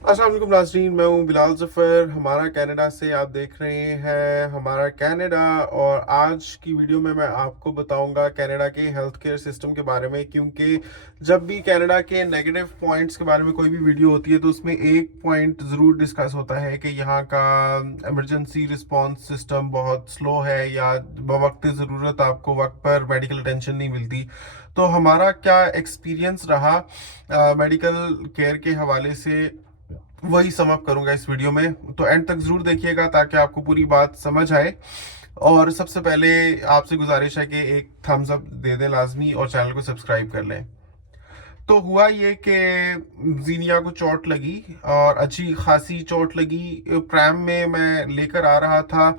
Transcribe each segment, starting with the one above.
अस्सलाम वालेकुम नाज़रीन, मैं हूँ बिलाल ज़फ़र। हमारा कनाडा से आप देख रहे हैं हमारा कनाडा। और आज की वीडियो में मैं आपको बताऊंगा कनाडा के हेल्थ केयर सिस्टम के बारे में, क्योंकि जब भी कनाडा के नेगेटिव पॉइंट्स के बारे में कोई भी वीडियो होती है तो उसमें एक पॉइंट ज़रूर डिस्कस होता है कि यहाँ का इमरजेंसी रिस्पॉन्स सिस्टम बहुत स्लो है या बवक्त ज़रूरत आपको वक्त पर मेडिकल अटेंशन नहीं मिलती। तो हमारा क्या एक्सपीरियंस रहा मेडिकल केयर के हवाले से, वही सम अप करूंगा इस वीडियो में। तो एंड तक जरूर देखिएगा ताकि आपको पूरी बात समझ आए। और सबसे पहले आपसे गुजारिश है कि एक थम्स अप दे दें लाजमी और चैनल को सब्सक्राइब कर लें। तो हुआ ये कि जीनिया को चोट लगी और अच्छी खासी चोट लगी। प्रैम में मैं लेकर आ रहा था।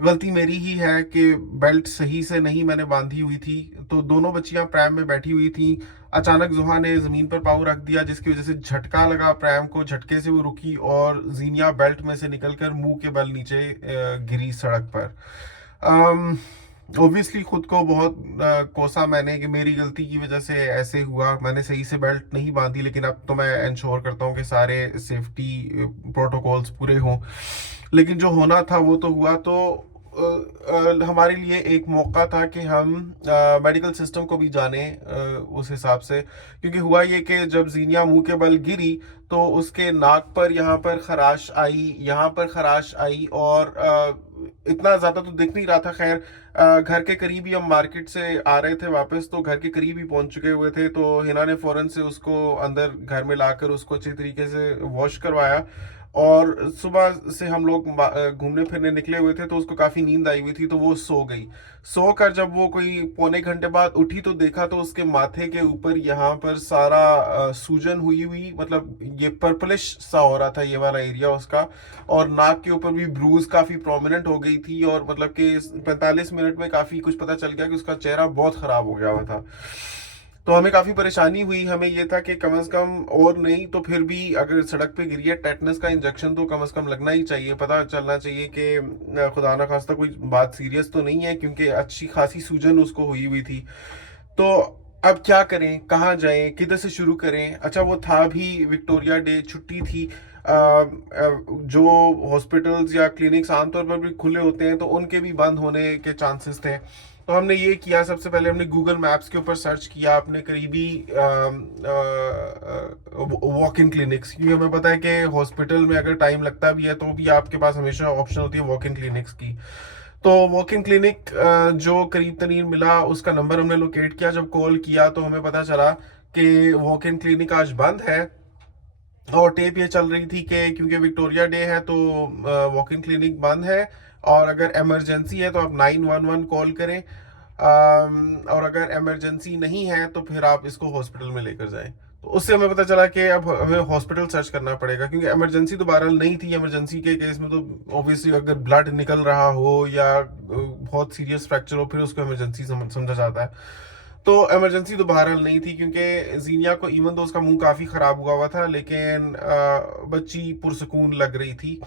गलती मेरी ही है कि बेल्ट सही से नहीं मैंने बांधी हुई थी। तो दोनों बच्चियां प्रैम में बैठी हुई थी। अचानक जुहा ने जमीन पर पाँव रख दिया, जिसकी वजह से झटका लगा प्रैम को। झटके से वो रुकी और जीनिया बेल्ट में से निकलकर मुंह के बल नीचे गिरी सड़क पर। ऑब्वियसली खुद को बहुत कोसा मैंने कि मेरी गलती की वजह से ऐसे हुआ, मैंने सही से बेल्ट नहीं बांधी। लेकिन अब तो मैं इंश्योर करता हूँ कि सारे सेफ्टी प्रोटोकॉल्स पूरे हों। लेकिन जो होना था वो तो हुआ। तो हमारे लिए एक मौका था कि हम मेडिकल सिस्टम को भी जाने उस हिसाब से। क्योंकि हुआ ये कि जब जीनिया मुंह के बल गिरी तो उसके नाक पर यहाँ पर खराश आई, यहाँ पर खराश आई। और इतना ज़्यादा तो दिख नहीं रहा था। खैर घर के करीब ही, हम मार्केट से आ रहे थे वापस तो घर के करीब ही पहुंच चुके हुए थे। तो हिना ने फौरन से उसको अंदर घर में लाकर उसको अच्छी तरीके से वॉश करवाया। और सुबह से हम लोग घूमने फिरने निकले हुए थे तो उसको काफ़ी नींद आई हुई थी, तो वो सो गई। सो कर जब वो कोई पौने घंटे बाद उठी तो देखा तो उसके माथे के ऊपर यहाँ पर सारा सूजन हुई हुई, मतलब ये पर्पलिश सा हो रहा था ये वाला एरिया उसका। और नाक के ऊपर भी ब्रूज काफ़ी प्रोमिनेंट हो गई थी। और मतलब कि 45 मिनट में काफ़ी कुछ पता चल गया कि उसका चेहरा बहुत ख़राब हो गया हुआ था। तो हमें काफ़ी परेशानी हुई। हमें ये था कि कम से कम, और नहीं तो फिर भी अगर सड़क पे गिरी है, टेटनस का इंजेक्शन तो कम से कम लगना ही चाहिए। पता चलना चाहिए कि खुदा ना खास्ता कोई बात सीरियस तो नहीं है, क्योंकि अच्छी खासी सूजन उसको हुई हुई थी। तो अब क्या करें, कहाँ जाएं, किधर से शुरू करें। अच्छा, वो था भी विक्टोरिया डे, छुट्टी थी। जो हॉस्पिटल्स या क्लिनिक्स आमतौर पर भी खुले होते हैं तो उनके भी बंद होने के चांसेस थे। तो हमने ये किया, सबसे पहले हमने गूगल मैप्स के ऊपर सर्च किया अपने करीबी वॉक इन क्लिनिक्स, क्योंकि हमें पता है कि हॉस्पिटल में अगर टाइम लगता भी है तो भी आपके पास हमेशा ऑप्शन होती है वॉक इन क्लिनिक्स की। तो वॉक इन क्लिनिक जो करीब तरीन मिला उसका नंबर हमने लोकेट किया। जब कॉल किया तो हमें पता चला कि वॉक इन क्लिनिक आज बंद है। और टेप ये चल रही थी कि क्योंकि विक्टोरिया डे है तो वॉक इन क्लिनिक बंद है। और अगर इमरजेंसी है तो आप 911 कॉल करें। और अगर इमरजेंसी नहीं है तो फिर आप इसको हॉस्पिटल में लेकर जाएं। तो उससे हमें पता चला कि अब हमें हॉस्पिटल सर्च करना पड़ेगा, क्योंकि इमरजेंसी तो बहरहाल नहीं थी। इमरजेंसी के केस में तो ऑब्वियसली अगर ब्लड निकल रहा हो या बहुत सीरियस फ्रैक्चर हो फिर उसको इमरजेंसी समझा जाता है। तो इमरजेंसी तो बहरहाल नहीं थी, क्योंकि जीनिया को इवन तो उसका मुंह काफ़ी ख़राब हुआ हुआ था, लेकिन बच्ची पुरसकून लग रही थी।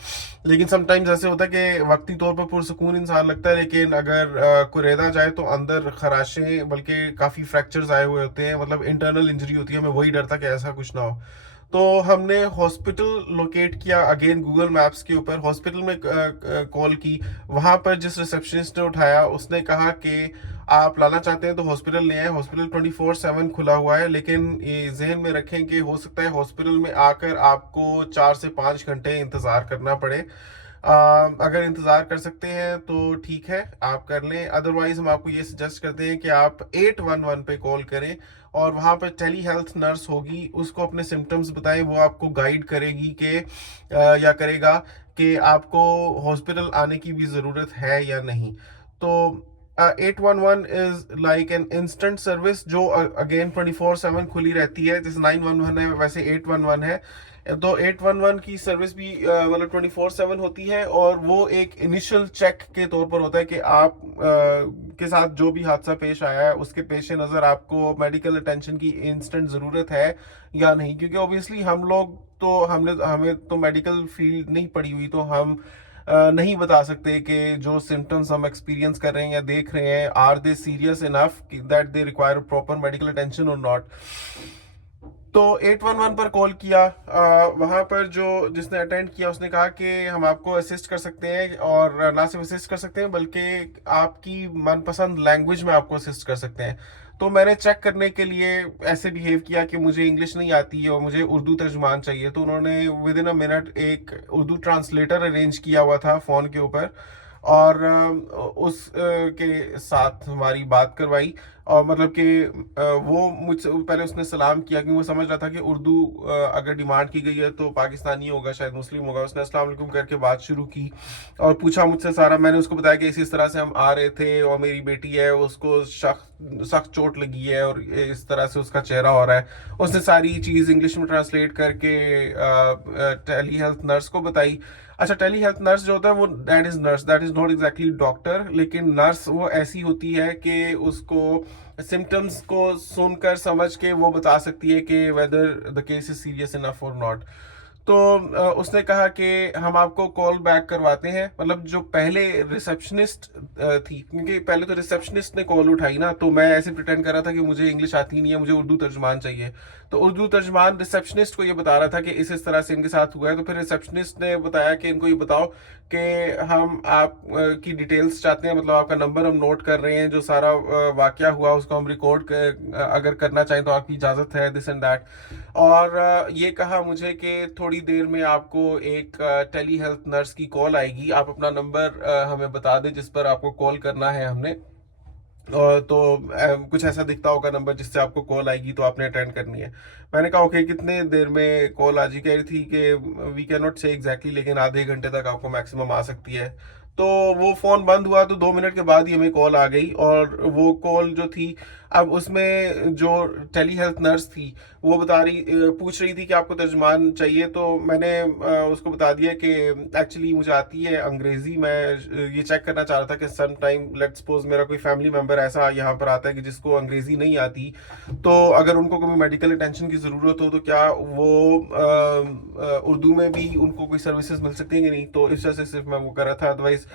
लेकिन समटाइम्स ऐसे होता है कि वक्ती तौर पर पुरसकून इंसान लगता है, लेकिन अगर कुरेदा जाए तो अंदर खराशें बल्कि काफ़ी फ्रैक्चर्स आए हुए होते हैं, मतलब इंटरनल इंजरी होती है। हमें वही डर था कि ऐसा कुछ ना हो। तो हमने हॉस्पिटल लोकेट किया अगेन गूगल मैप्स के ऊपर। हॉस्पिटल में कॉल की। वहाँ पर जिस रिसेप्शनिस्ट ने उठाया उसने कहा कि आप लाना चाहते हैं तो हॉस्पिटल ले आए। हॉस्पिटल 24/7 खुला हुआ है, लेकिन ये जहन में रखें कि हो सकता है हॉस्पिटल में आकर आपको 4 से 5 घंटे इंतज़ार करना पड़े। अगर इंतज़ार कर सकते हैं तो ठीक है, आप कर लें। अदरवाइज हम आपको ये सजेस्ट करते हैं कि आप 811 पे कॉल करें और वहाँ पर टेली हेल्थ नर्स होगी, उसको अपने सिम्टम्स बताएं। वो आपको गाइड करेगी कि या करेगा कि आपको हॉस्पिटल आने की भी ज़रूरत है या नहीं। तो 811 is like an instant service जो अगेन 24/7 खुली रहती है। जैसे 911 है वैसे 811 है। तो 811 की सर्विस भी मतलब 24/7 होती है। और वो एक इनिशियल चेक के तौर पर होता है कि आप के साथ जो भी हादसा पेश आया है उसके पेश नज़र आपको मेडिकल अटेंशन की इंस्टेंट ज़रूरत है या नहीं। क्योंकि ऑब्वियसली हम लोग तो हमें तो मेडिकल फील्ड नहीं पड़ी हुई, तो हम नहीं बता सकते कि जो सिम्टम्स हम एक्सपीरियंस कर रहे हैं या देख रहे हैं are they serious enough that they require proper medical attention और नॉट। तो 811 पर कॉल किया। वहाँ पर जो जिसने अटेंड किया उसने कहा कि हम आपको असिस्ट कर सकते हैं, और ना सिर्फ असिस्ट कर सकते हैं बल्कि आपकी मनपसंद लैंग्वेज में आपको असिस्ट कर सकते हैं। तो मैंने चेक करने के लिए ऐसे बिहेव किया कि मुझे इंग्लिश नहीं आती है और मुझे उर्दू तर्जुमान चाहिए। तो उन्होंने विद इन अ मिनट एक उर्दू ट्रांसलेटर अरेंज किया हुआ था फ़ोन के ऊपर, और के साथ हमारी बात करवाई। और मतलब कि वो मुझसे पहले उसने सलाम किया, क्योंकि वो समझ रहा था कि उर्दू अगर डिमांड की गई है तो पाकिस्तानी होगा, शायद मुस्लिम होगा। उसने अस्सलाम वालेकुम करके बात शुरू की और पूछा मुझसे सारा। मैंने उसको बताया कि इस तरह से हम आ रहे थे और मेरी बेटी है, उसको सख्त सख्त चोट लगी है और इस तरह से उसका चेहरा हो रहा है। उसने सारी चीज़ इंग्लिश में ट्रांसलेट करके टेली हेल्थ नर्स को बताई। अच्छा, टेली हेल्थ नर्स जो होता है वो that is nurse, that is not exactly doctor, लेकिन नर्स वो ऐसी होती है कि उसको सिम्टम्स को सुनकर समझ के वो बता सकती है कि whether the case is serious enough और नॉट। तो उसने कहा कि हम आपको कॉल बैक करवाते हैं। मतलब जो पहले रिसेप्शनिस्ट थी, क्योंकि पहले तो रिसेप्शनिस्ट ने कॉल उठाई ना, तो मैं ऐसे प्रिटेंड कर रहा था कि मुझे इंग्लिश आती नहीं है, मुझे उर्दू तर्जुमान चाहिए। तो उर्दू तर्जुमान रिसेप्शनिस्ट को ये बता रहा था कि इस तरह से इनके साथ हुआ है। तो फिर रिसेप्शनिस्ट ने बताया कि इनको ये बताओ कि हम आप की डिटेल्स चाहते हैं, मतलब आपका नंबर हम नोट कर रहे हैं, जो सारा वाकया हुआ उसको हम रिकॉर्ड अगर करना चाहें तो आपकी इजाज़त है, दिस एंड दैट। और ये कहा मुझे कि थोड़ी देर में आपको एक टेली हेल्थ नर्स की कॉल आएगी, आप अपना नंबर हमें बता दें जिस पर आपको कॉल करना है हमने। और तो कुछ ऐसा दिखता होगा नंबर जिससे आपको कॉल आएगी, तो आपने अटेंड करनी है। मैंने कहा ओके, कितने देर में कॉल आ जी? कह रही थी कि वी कैन नॉट से एग्जैक्टली, लेकिन आधे घंटे तक आपको मैक्सिमम आ सकती है। तो वो फ़ोन बंद हुआ तो 2 मिनट के बाद ही हमें कॉल आ गई। और वो कॉल जो थी, अब उसमें जो टेली हेल्थ नर्स थी वो पूछ रही थी कि आपको तर्जमान चाहिए। तो मैंने उसको बता दिया कि एक्चुअली मुझे आती है अंग्रेज़ी। मैं ये चेक करना चाह रहा था कि सम टाइम लेट्स सपोज मेरा कोई फैमिली मेम्बर ऐसा यहाँ पर आता है कि जिसको अंग्रेज़ी नहीं आती, तो अगर उनको कोई मेडिकल अटेंशन की ज़रूरत हो तो क्या वो उर्दू में भी उनको कोई सर्विसेज मिल सकती है कि नहीं। तो इस वजह से सिर्फ मैं वो कर रहा था, अदरवाइज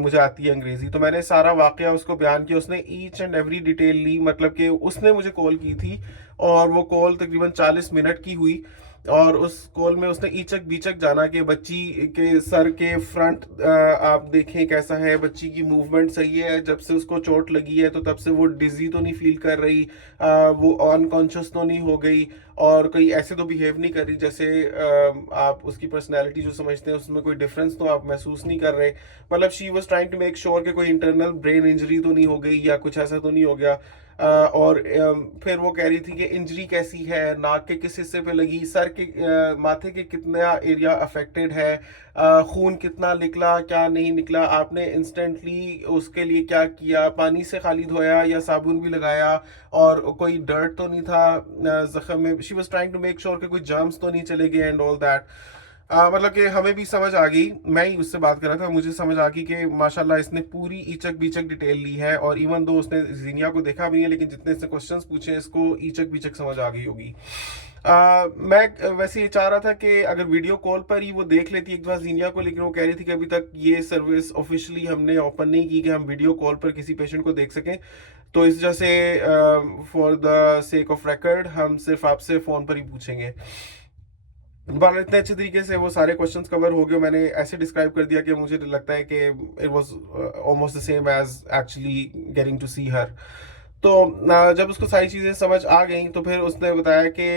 मुझे आती है अंग्रेज़ी। तो मैंने सारा वाकया उसको बयान किया। उसने ईच एंड एवरी डिटेल ली, मतलब कि उसने मुझे कॉल की थी और वो कॉल तकरीबन 40 मिनट की हुई। और उस कॉल में उसने ईचक बीचक जाना कि बच्ची के सर के फ्रंट आप देखें कैसा है, बच्ची की मूवमेंट सही है, जब से उसको चोट लगी है तो तब से वो डिजी तो नहीं फील कर रही, वो अनकॉन्शियस तो नहीं हो गई, और कहीं ऐसे तो बिहेव नहीं कर रही जैसे आप उसकी पर्सनैलिटी जो समझते हैं उसमें कोई डिफरेंस तो आप महसूस नहीं कर रहे। मतलब she was trying to make sure कि कोई इंटरनल ब्रेन इंजरी तो नहीं हो गई या कुछ ऐसा तो नहीं हो गया। और फिर वो कह रही थी कि इंजरी कैसी है, नाक के किस हिस्से पे लगी, सर के माथे के कितना एरिया अफेक्टेड है, खून कितना निकला क्या नहीं निकला, आपने इंस्टेंटली उसके लिए क्या किया, पानी से खाली धोया या साबुन भी लगाया, और कोई डर्ट तो नहीं था जख्म में। She was trying to make sure कि कोई जर्म्स तो नहीं चले गए एंड ऑल दैट। मतलब कि हमें भी समझ आ गई, मैं ही उससे बात कर रहा था, मुझे समझ आ गई कि माशाल्लाह इसने पूरी ईचक बीचक डिटेल ली है। और इवन दो उसने जीनिया को देखा भी नहीं है, लेकिन जितने इसने क्वेश्चंस पूछे इसको ईचक बीचक समझ आ गई होगी। मैं वैसे ये चाह रहा था कि अगर वीडियो कॉल पर ही वो देख लेती एक बार जीनिया को, लेकिन वो कह रही थी कि अभी तक ये सर्विस ऑफिशियली हमने ओपन नहीं की कि हम वीडियो कॉल पर किसी पेशेंट को देख सकें। तो इस वजह से for the sake of record हम सिर्फ आपसे फ़ोन पर ही पूछेंगे। पर इतने अच्छे तरीके से वो सारे क्वेश्चंस कवर हो गए, मैंने ऐसे डिस्क्राइब कर दिया कि मुझे लगता है कि it was almost the same as actually getting to see her. तो जब उसको सारी चीज़ें समझ आ गई तो फिर उसने बताया कि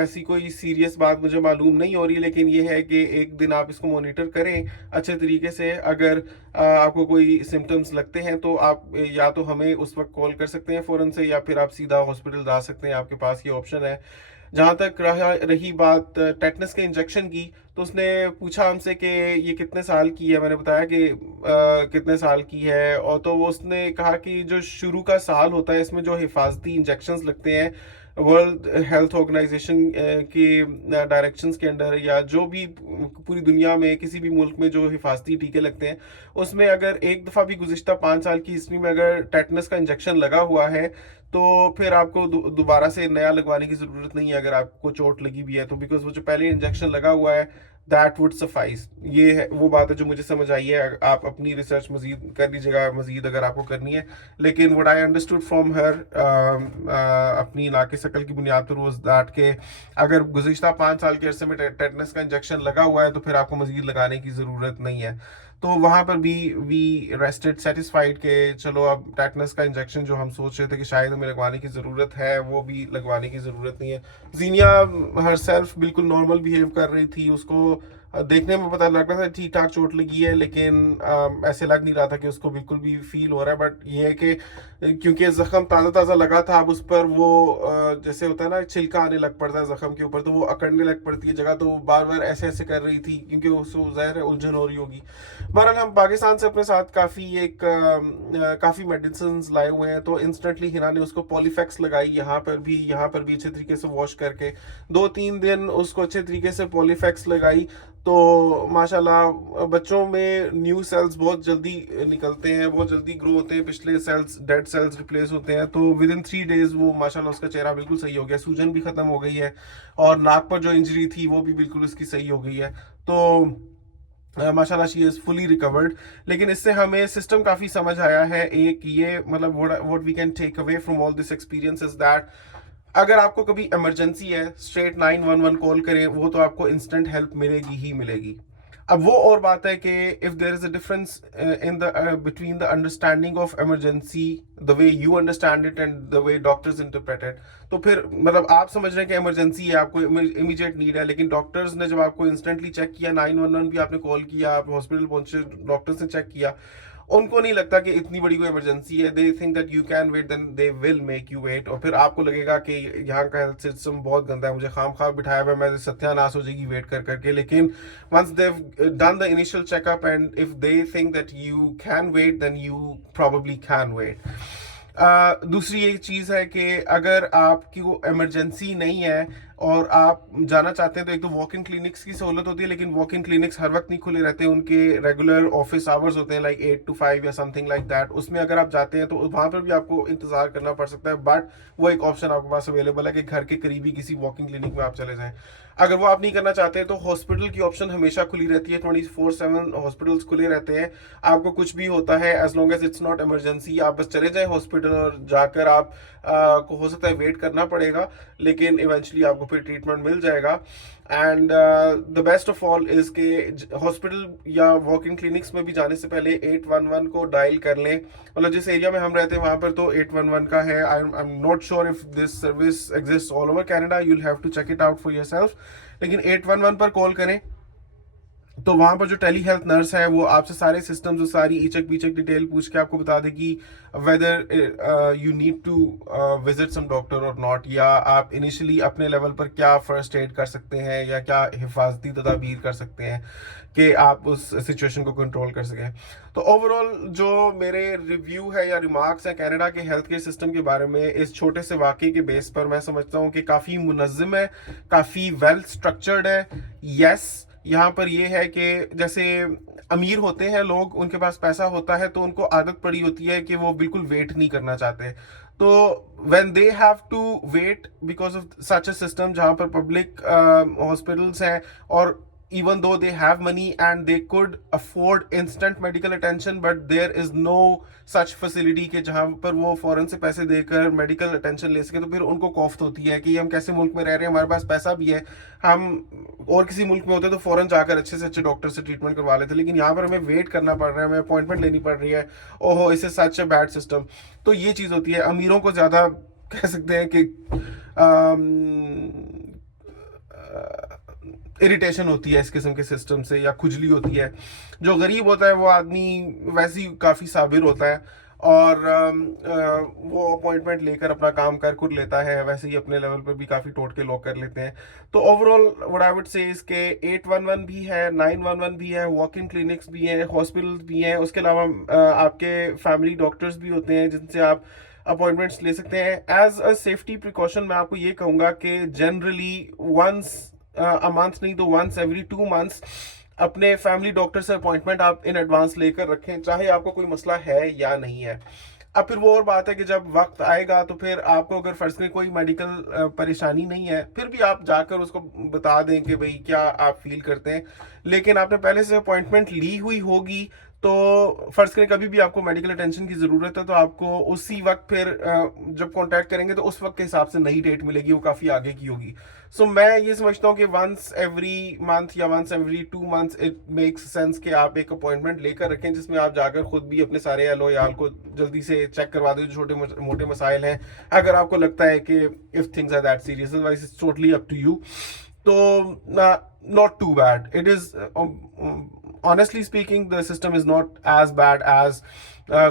ऐसी कोई सीरियस बात मुझे मालूम नहीं हो रही, लेकिन ये है कि एक दिन आप इसको मॉनिटर करें अच्छे तरीके से। अगर आपको कोई सिम्टम्स लगते हैं तो आप या तो हमें उस वक्त कॉल कर सकते हैं फ़ौरन से, या फिर आप सीधा हॉस्पिटल जा सकते हैं, आपके पास ये ऑप्शन है। जहाँ तक रही बात टेटनस के इंजेक्शन की, तो उसने पूछा हमसे कि ये कितने साल की है। मैंने बताया कि कितने साल की है, और तो वो उसने कहा कि जो शुरू का साल होता है इसमें जो हिफाजती इंजेक्शंस लगते हैं वर्ल्ड हेल्थ ऑर्गेनाइजेशन के डायरेक्शंस के अंडर, या जो भी पूरी दुनिया में किसी भी मुल्क में जो हिफाजती टीके लगते हैं, उसमें अगर एक दफ़ा भी गुज़िश्ता 5 साल की हिस्ट्री में अगर टेटनस का इंजेक्शन लगा हुआ है तो फिर आपको दोबारा से नया लगवाने की ज़रूरत नहीं है अगर आपको चोट लगी भी है तो, बिकॉज वो जो पहले इंजेक्शन लगा हुआ है दैट वुड सफाइस। ये है वो बात है जो मुझे समझ आई है। आप अपनी रिसर्च मजीद कर लीजिएगा, मजीद अगर आपको करनी है। लेकिन what I understood from her, अपनी नाके शकल की बुनियाद पर, वॉज दैट के अगर गुज़िश्ता 5 साल के अरसे में टेटनस का इंजेक्शन लगा हुआ है तो फिर आपको मजीद लगाने की ज़रूरत नहीं है। तो वहाँ पर भी वी रेस्टेड सेटिस्फाइड के चलो अब टेटनस का इंजेक्शन जो हम सोच रहे थे कि शायद हमें लगवाने की ज़रूरत है, वो भी लगवाने की ज़रूरत नहीं है। जीनिया हर सेल्फ बिल्कुल नॉर्मल बिहेव कर रही थी। उसको देखने में पता लग रहा था ठीक ठाक चोट लगी है, लेकिन ऐसे लग नहीं रहा था कि उसको बिल्कुल भी फील हो रहा है। बट ये है कि क्योंकि जख्म ताज़ा ताज़ा लगा था, अब उस पर वो जैसे होता है ना छिलका आने लग पड़ता है जख्म के ऊपर, तो वो अकड़ने लग पड़ती है जगह, तो वो बार बार ऐसे ऐसे कर रही थी क्योंकि उसको ज़ाहिर है उलझन हो रही होगी। बहरहाल हम पाकिस्तान से अपने साथ काफ़ी मेडिसिन लाए हुए हैं, तो इंस्टेंटली हिना ने उसको पॉलीफेक्स लगाई। यहाँ पर भी अच्छे तरीके से वॉश करके 2-3 दिन उसको अच्छे तरीके से पॉलीफेक्स लगाई। तो माशाल्लाह बच्चों में न्यू सेल्स बहुत जल्दी निकलते हैं, बहुत जल्दी ग्रो होते हैं, पिछले सेल्स डेड सेल्स रिप्लेस होते हैं। तो विद इन 3 डेज वो माशाल्लाह उसका चेहरा बिल्कुल सही हो गया, सूजन भी ख़त्म हो गई है, और नाक पर जो इंजरी थी वो भी बिल्कुल उसकी सही हो गई है। तो माशाल्लाह शी इज़ फुली रिकवर्ड। लेकिन इससे हमें सिस्टम काफ़ी समझ आया है। एक ये मतलब what we can take away from all this experience is that अगर आपको कभी इमरजेंसी है, स्ट्रेट 911 कॉल करें, वो तो आपको इंस्टेंट हेल्प मिलेगी ही मिलेगी। अब वो और बात है कि if there is a difference in the between the understanding of emergency, the way you understand it and the way doctors interpret it, तो फिर मतलब आप समझ रहे हैं कि इमरजेंसी है, आपको इमीडिएट नीड है, लेकिन डॉक्टर्स ने जब आपको इंस्टेंटली चेक किया, 911 भी आपने कॉल किया, आप हॉस्पिटल पहुंचे, डॉक्टर्स ने चेक किया, उनको नहीं लगता कि इतनी बड़ी कोई इमरजेंसी है। They think that you can wait, then they will make you wait. और फिर आपको लगेगा कि यहाँ का हेल्थ सिस्टम बहुत गंदा है, मुझे खाम खा बिठाया हुआ है, मैं सत्यानाश हो जाएगी वेट कर करके। लेकिन once they've done the initial checkup and if they think that you can wait, then you probably can wait. दूसरी एक चीज़ है कि अगर आपकी वो इमरजेंसी नहीं है और आप जाना चाहते हैं, तो एक तो वॉक इन क्लिनिक्स की सहूलत होती है, लेकिन वॉक इन क्लिनिक्स हर वक्त नहीं खुले रहते, उनके रेगुलर ऑफिस आवर्स होते हैं लाइक 8 to 5 या समथिंग लाइक दैट। उसमें अगर आप जाते हैं तो वहाँ पर भी आपको इंतज़ार करना पड़ सकता है, बट वो एक ऑप्शन आपके पास अवेलेबल है कि घर के करीबी किसी वॉक इन क्लिनिक में आप चले जाएँ। अगर वो आप नहीं करना चाहते तो हॉस्पिटल की ऑप्शन हमेशा खुली रहती है, 24/7 हॉस्पिटल्स खुले रहते हैं। आपको कुछ भी होता है, as long as it's not emergency, आप बस चले जाएं हॉस्पिटल, और जाकर आप को हो सकता है वेट करना पड़ेगा, लेकिन इवेंचुअली आपको फिर ट्रीटमेंट मिल जाएगा। And the best of all is के हॉस्पिटल या वॉक इन क्लिनिक्स में भी जाने से पहले 811 को डायल कर लें। मतलब जिस एरिया में हम रहते हैं वहाँ पर तो 811 का है। I am not sure if this service exist all over Canada, you will have to check it out for yourself. लेकिन 811 पर कॉल करें तो वहां पर जो टेली हेल्थ नर्स है वो आपसे सारे सिस्टम्स और सारी ईचक बीचक डिटेल पूछ के आपको बता देगी whether you need to visit some doctor और नॉट, या आप इनिशियली अपने लेवल पर क्या फर्स्ट एड कर सकते हैं या क्या हिफाजती तदाबीर कर सकते हैं कि आप उस सिचुएशन को कंट्रोल कर सकें। तो ओवरऑल जो मेरे रिव्यू है या रिमार्क्स हैं कनाडा के हेल्थ केयर सिस्टम के बारे में, इस छोटे से वाकये के बेस पर मैं समझता हूँ कि काफ़ी मुनज़्ज़म है, काफ़ी वेल स्ट्रक्चर्ड है। यस, यहाँ पर ये है कि जैसे अमीर होते हैं लोग, उनके पास पैसा होता है, तो उनको आदत पड़ी होती है कि वो बिल्कुल वेट नहीं करना चाहते। तो when they have to wait because of such a system जहाँ पर पब्लिक हॉस्पिटल्स हैं, और even though they have money and they could afford instant medical attention, but there is no such facility कि जहाँ पर वो फौरन से पैसे देकर मेडिकल अटेंशन ले सके, तो फिर उनको कॉफ्त होती है कि हम कैसे मुल्क में रह रहे हैं, हमारे पास पैसा भी है, हम और किसी मुल्क में होते तो फौरन जाकर अच्छे से अच्छे डॉक्टर से ट्रीटमेंट करवा लेते, लेकिन यहाँ पर हमें वेट करना पड़ रहा है, हमें अपॉइंटमेंट लेनी पड़ रही है। ओहो, इसे सच अ बैड सिस्टम। तो ये चीज़ होती है, अमीरों को ज़्यादा कह सकते हैं कि इरिटेशन होती है इस किस्म के सिस्टम से, या खुजली होती है। जो गरीब होता है वो आदमी वैसे ही काफ़ी साबिर होता है, और वो अपॉइंटमेंट लेकर अपना काम कर लेता है, वैसे ही अपने लेवल पर भी काफ़ी टोटके लोग कर लेते हैं। तो overall what I would say इसके 811 भी है, 911 भी है, वॉक इन क्लिनिक्स भी हैं, हॉस्पिटल्स भी हैं, उसके अलावा आपके फैमिली डॉक्टर्स भी होते हैं जिनसे आप अपॉइंटमेंट्स ले सकते हैं। एज अ सेफ्टी प्रिकॉशन मैं आपको ये कहूँगा कि जनरली वंस अ मंथ नहीं तो वंस एवरी 2 मंथ्स अपने फैमिली डॉक्टर से अपॉइंटमेंट आप इन एडवांस लेकर रखें, चाहे आपको कोई मसला है या नहीं है। अब फिर वो और बात है कि जब वक्त आएगा तो फिर आपको अगर फर्ज करें कोई मेडिकल परेशानी नहीं है, फिर भी आप जाकर उसको बता दें कि भाई क्या आप फील करते हैं। लेकिन आपने पहले से अपॉइंटमेंट ली हुई होगी, तो फर्ज करें कभी भी आपको मेडिकल अटेंशन की ज़रूरत है तो आपको उसी वक्त फिर जब कांटेक्ट करेंगे तो उस वक्त के हिसाब से नई डेट मिलेगी, वो काफ़ी आगे की होगी। सो मैं ये समझता हूँ कि वंस एवरी मंथ या once every 2 months it makes sense कि आप एक अपॉइंटमेंट लेकर रखें, जिसमें आप जाकर खुद भी अपने सारे एलो याल को जल्दी से चेक करवा दें, जो छोटे मोटे मसाइल हैं, अगर आपको लगता है कि if things are that serious, otherwise it's totally up to you. तो not too bad. It is honestly speaking, the system is not as bad as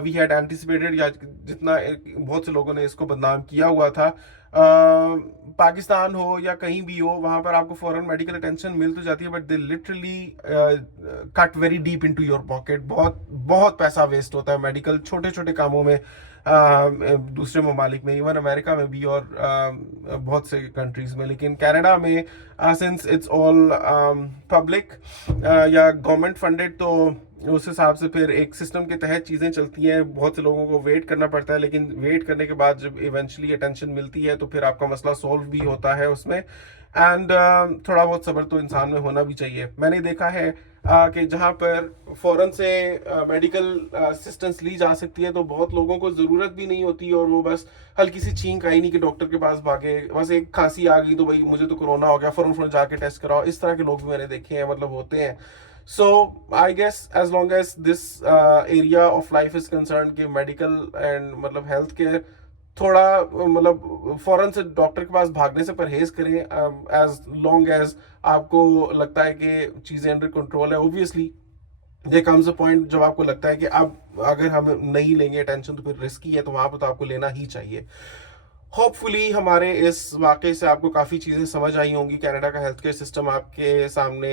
we had anticipated, या जितना बहुत से लोगों ने इसको बदनाम किया हुआ था। पाकिस्तान हो या कहीं भी हो, वहां पर आपको फॉरन मेडिकल अटेंशन मिल तो जाती है, but they literally cut very deep into your pocket. बहुत बहुत पैसा वेस्ट होता है मेडिकल छोटे छोटे कामों में, दूसरे ममालिक में, इवन अमेरिका में भी, और बहुत से कंट्रीज में। लेकिन कनाडा में सिंस इट्स ऑल पब्लिक या गवर्नमेंट फंडेड, तो उस हिसाब से फिर एक सिस्टम के तहत चीज़ें चलती हैं। बहुत से लोगों को वेट करना पड़ता है, लेकिन वेट करने के बाद जब इवेंचुअली अटेंशन मिलती है तो फिर आपका मसला सॉल्व भी होता है उसमें। एंड थोड़ा बहुत सब्र तो इंसान में होना भी चाहिए। मैंने देखा है कि जहाँ पर फ़ौरन से मेडिकल असिस्टेंस ली जा सकती है, तो बहुत लोगों को ज़रूरत भी नहीं होती, और वो बस हल्की सी छींक आई नहीं कि डॉक्टर के पास भागे, बस एक खांसी आ गई तो भाई मुझे तो कोरोना हो गया, फ़ौरन जाके टेस्ट कराओ। इस तरह के लोग भी मैंने देखे हैं, मतलब होते हैं। So I guess as long as this area of life is concern कि मेडिकल एंड मतलब हेल्थ केयर थोड़ा मतलब फौरन से डॉक्टर के पास भागने से परहेज करें, एज लॉन्ग एज आपको लगता है कि चीज़ें अंडर कंट्रोल है। Obviously they comes a point जब आपको लगता है कि अब अगर हम नहीं लेंगे अटेंशन तो फिर रिस्की है, तो वहाँ पर तो आपको लेना ही चाहिए। होपफुली हमारे इस वाक़े से आपको काफ़ी चीज़ें समझ आई होंगी। कनाडा का हेल्थ केयर सिस्टम आपके सामने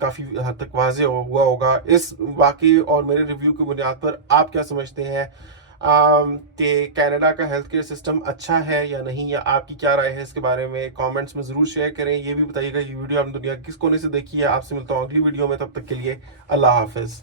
काफ़ी हद तक वाज़ेह हुआ होगा। इस वाक़े और मेरे रिव्यू की बुनियाद पर आप क्या समझते हैं कि कनाडा का हेल्थ केयर सिस्टम अच्छा है या नहीं, या आपकी क्या राय है इसके बारे में कमेंट्स में ज़रूर शेयर करें। ये भी बताइएगा कि वीडियो आपने दुनिया किस कोने से देखी है। आपसे मिलता हूँ अगली वीडियो में, तब तक के लिए अल्लाह हाफ़िज़।